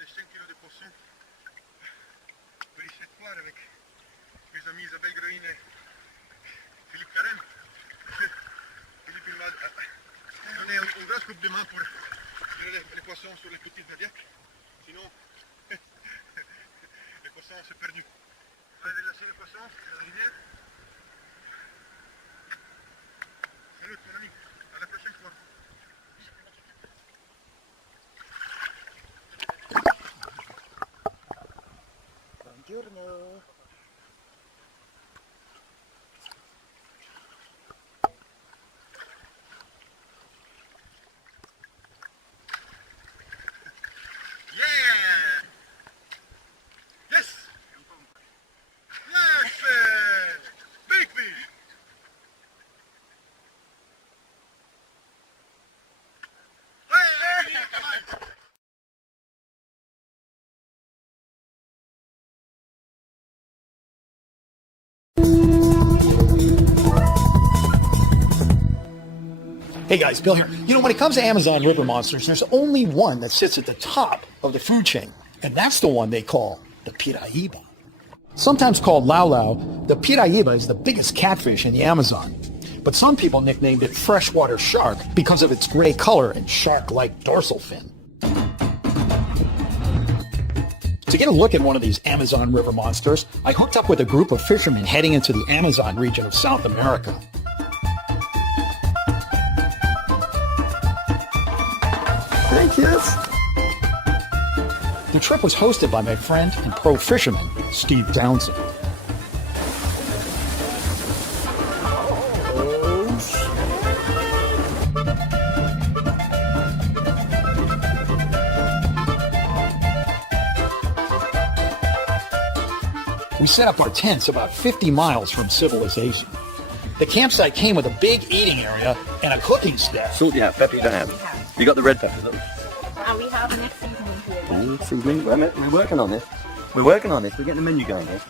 les 5 kilos de poisson pour essayer de voir avec mes amis Isabelle Groin et Philippe Carême. Philippe il m'a donné un gros coup de main pour tirer les poissons sur les petites nadiaques. Sinon, les poissons s'est perdu. On va délacer les poissons à la rivière. Salut mon ami, à la prochaine fois. Buongiorno. Hey guys, Bill here. You know, when it comes to Amazon river monsters, there's only one that sits at the top of the food chain, and that's the one they call the piraiba. Sometimes called lau lau, the piraiba is the biggest catfish in the Amazon. But some people nicknamed it freshwater shark because of its gray color and shark-like dorsal fin. To get a look at one of these Amazon river monsters, I hooked up with a group of fishermen heading into the Amazon region of South America. Yes. The trip was hosted by my friend and pro fisherman, Steve Townsend. We set up our tents about 50 miles from civilization. The campsite came with a big eating area and a cooking staff. Salt, yeah, pepper you don't have. You got the red pepper, though? We have mixed seasoning here. Seasoning. We're working on this. We're getting the menu going here.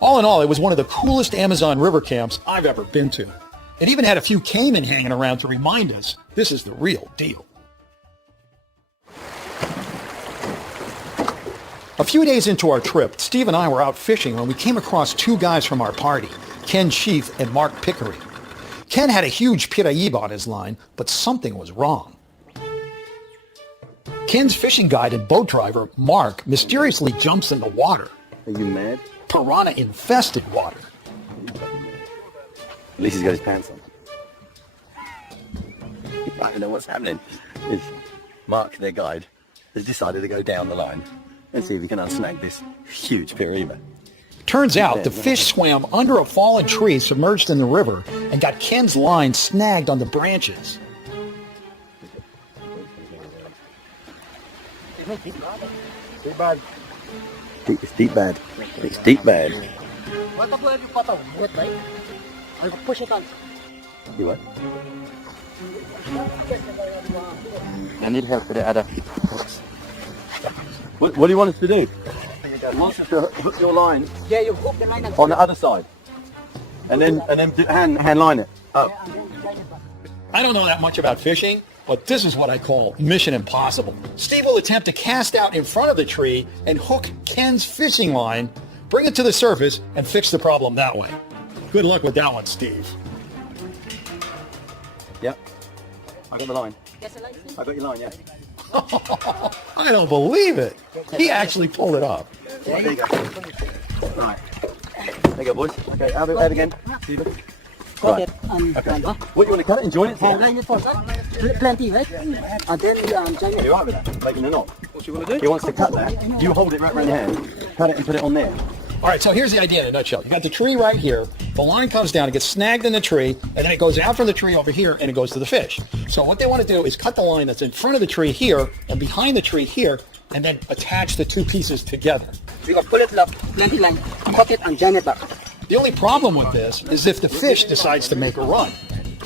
All in all, it was one of the coolest Amazon river camps I've ever been to. It even had a few caiman hanging around to remind us this is the real deal. A few days into our trip, Steve and I were out fishing when we came across two guys from our party, Ken Sheath and Mark Pickering. Ken had a huge piraiba on his line, but something was wrong. Ken's fishing guide and boat driver, Mark, mysteriously jumps in the water. Are you mad? Piranha-infested water. At least he's got his pants on. I don't know what's happening. Is Mark, their guide, has decided to go down the line and see if he can unsnag this huge piraiba. Turns out the fish swam under a fallen tree submerged in the river and got Ken's line snagged on the branches. Deep bad. It's deep bad. It's deep bad. You what? I need help with the other. What do you want us to do? You want us to hook your line? Yeah, you hook the line On the other side, and then hand line it up. I don't know that much about fishing, but this is what I call mission impossible. Steve will attempt to cast out in front of the tree and hook Ken's fishing line, bring it to the surface, and fix the problem that way. Good luck with that one, Steve. Yep. I got the line. I got your line, yeah. I don't believe it. He actually pulled it off. There you go. Right. There you go, boys. Okay, have it again. Right. Okay. What, you want to cut it and join it? line it first. Plenty, right? And then join it. You're right with that, making a knot. What you want to do? He wants to cut that. You hold it right around your hand, cut it and put it on there. All right, so here's the idea in a nutshell. You got the tree right here. The line comes down, it gets snagged in the tree, and then it goes out from the tree over here, and it goes to the fish. So what they want to do is cut the line that's in front of the tree here and behind the tree here, and then attach the two pieces together. We got pull it up, plenty line, hook it and join it back. The only problem with this is if the fish decides to make a run.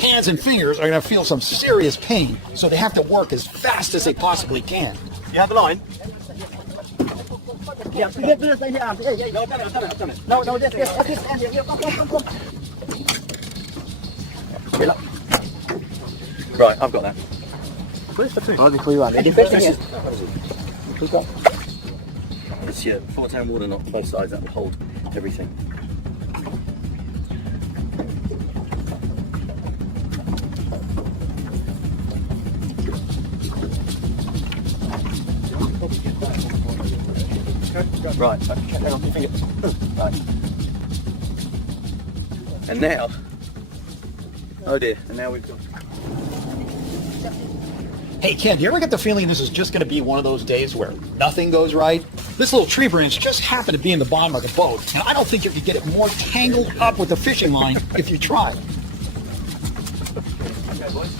Hands and fingers are going to feel some serious pain, so they have to work as fast as they possibly can. You have the line? Yeah, this right here. No, this. Come. Right, I've got that. Oh, the free one. The fish here. It's your 4-town water knot on both sides that will hold everything. Right, so hang on, your finger. Right. And now, oh dear, and now we've got. Hey, Ken, do you ever get the feeling this is just going to be one of those days where nothing goes right? This little tree branch just happened to be in the bottom of the boat, and I don't think you could get it more tangled up with the fishing line if you tried. Okay, boys.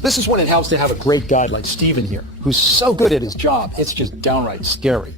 This is when it helps to have a great guide like Steven here, who's so good at his job, it's just downright scary.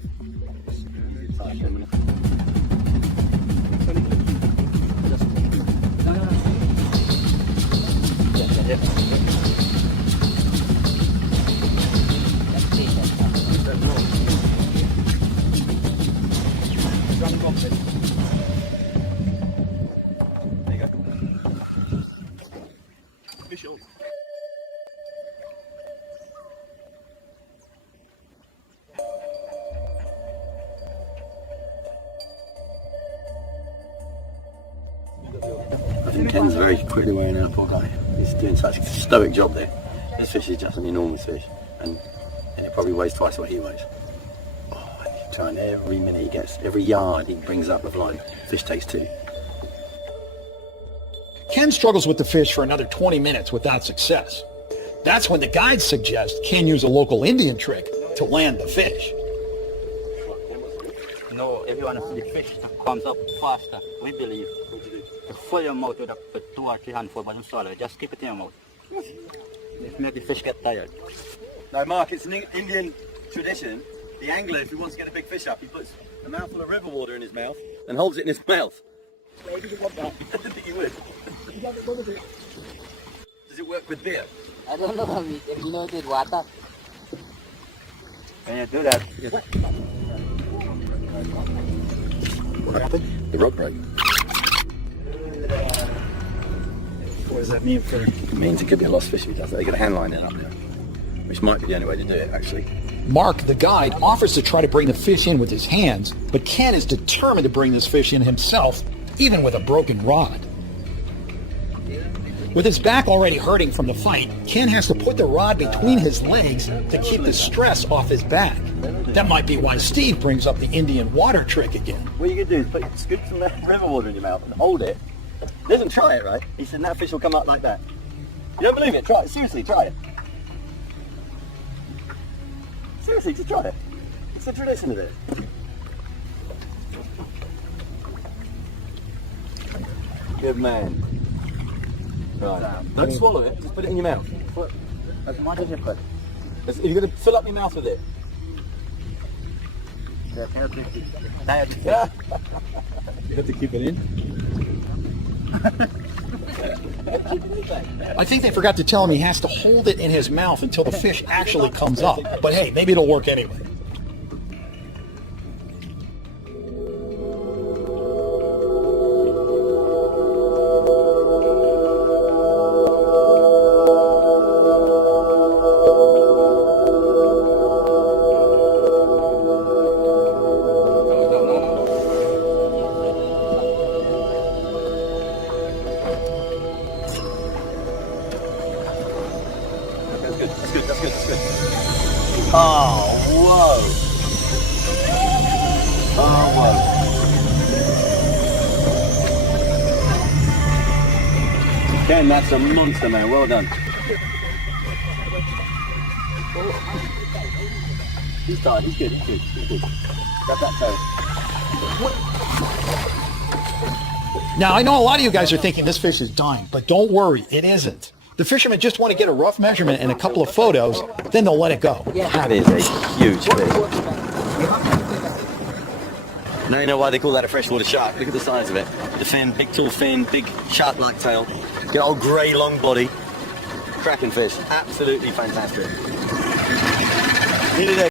I think Ken's very quickly wearing out, poor guy. He's doing such a stoic job there. This fish is just an enormous fish, and it probably weighs twice what he weighs. Oh, and he's trying every minute he gets, every yard he brings up of line, fish takes 2. Ken struggles with the fish for another 20 minutes without success. That's when the guides suggest Ken use a local Indian trick to land the fish. No, if you want to see the fish that comes up faster, we believe. To fill your mouth with 2 or 3 handfuls of swallow, just keep it in your mouth. It make the fish get tired. No, Mark, it's an Indian tradition. The angler, if he wants to get a big fish up, he puts a mouthful of river water in his mouth and holds it in his mouth. I didn't think he would. Does it work with beer? I don't know if you know it with water. When you do that, What happened? The rod broke. What does that mean for him? It means it could be a lost fish if he does that. They got a hand line in up there, which might be the only way to do it, actually. Mark, the guide, offers to try to bring the fish in with his hands, but Ken is determined to bring this fish in himself, even with a broken rod. With his back already hurting from the fight, Ken has to put the rod between his legs to keep the stress off his back. That might be why Steve brings up the Indian water trick again. What you can do is scoop some river water in your mouth and hold it. He doesn't try it, right? He said that fish will come up like that. You don't believe it? Try it. Seriously, try it. Seriously, just try it. It's the tradition of it. Good man. Right. Don't swallow it, just put it in your mouth. as much as you put. You're going to fill up your mouth with it. The healthy fish. Tired fish. Yeah. You have to keep it in? I think they forgot to tell him he has to hold it in his mouth until the fish actually comes up. But hey, maybe it'll work anyway. That's good. Oh, whoa. Oh, whoa. Ken, that's a monster, man. Well done. He's tired. He's good. Grab that toe. Now, I know a lot of you guys are thinking this fish is dying, but don't worry, it isn't. The fishermen just want to get a rough measurement and a couple of photos, then they'll let it go. That is a huge fish. Now you know why they call that a freshwater shark. Look at the size of it. The fin, big tall fin, big shark-like tail, good old grey long body. Cracking fish. Absolutely fantastic. Needed a